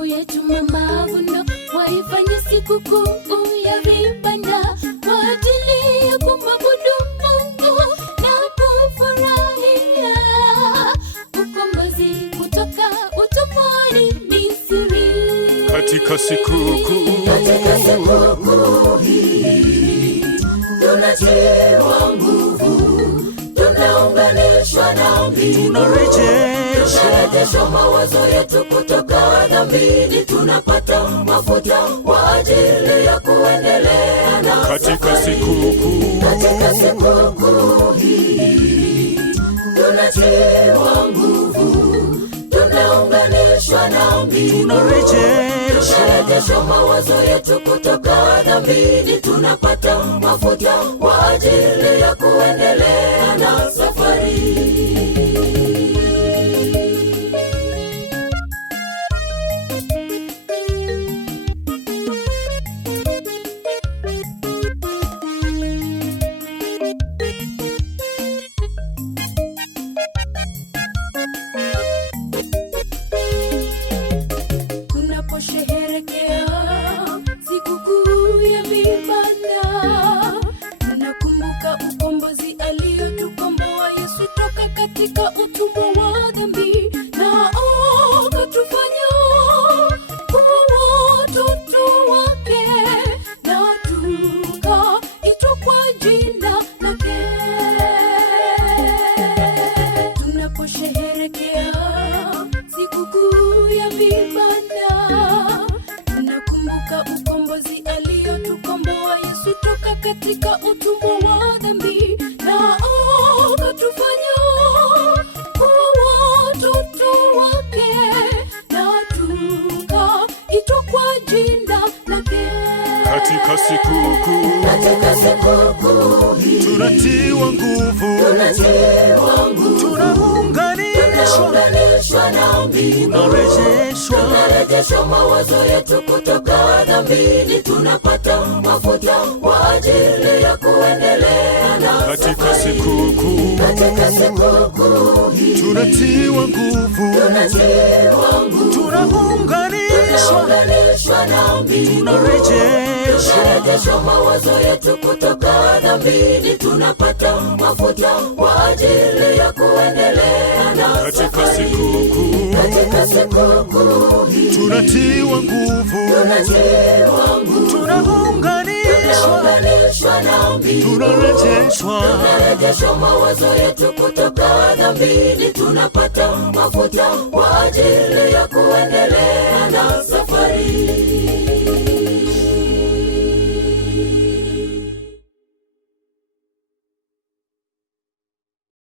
uyachuma mavuno, waifanye sikukuu ya vibanda kwa ajili ya kumwabudu Mungu na kufurahia ukombozi kutoka utumwani Misri. Katika sikukuu hii tunatiwa nguvu, tunaunganishwa na mbingu, tunarejeshwa mawazo yetu kutoka dhambini, tunapata mafuta kwa ajili ya kuendelea na katika sikukuu hii tunatiwa nguvu, tunaunganishwa na mbingu, tunarejeshwa mawazo yetu kutoka dhambini, tunapata mafuta kwa ajili ya kuendelea na safari. Tunaposherehekea sikukuu ya vibanda, tunakumbuka ukombozi aliotukomboa Yesu toka katika utumwa wa dhambi, na akatufanya kuwa watoto wake, na tukaitwa kwa jina lake. Tunaposherehekea sikukuu ya vibanda, tunakumbuka ukombozi aliotukomboa Yesu toka katika utumwa wa dhambi, na akatufanya kuwa watoto wake, na tukaitwa kwa jina lake. katika sikukuu hii tunatiwa nguvu, tunaunganishwa na mbingu, tunarejeshwa mawazo yetu kutoka dhambini, tunapata mafuta kwa ajili ya kuendelea na katika sikukuu hii tunatiwa nguvu, tunaunganishwa na mbingu, tunarejeshwa mawazo yetu kutoka dhambini, tunapata mafuta kwa ajili ya kuendelea na katika sikukuu hii tunatiwa nguvu, tunaunganishwa na mbingu, tunarejeshwa mawazo yetu kutoka dhambini, tunapata mafuta kwa ajili ya kuendelea na safari.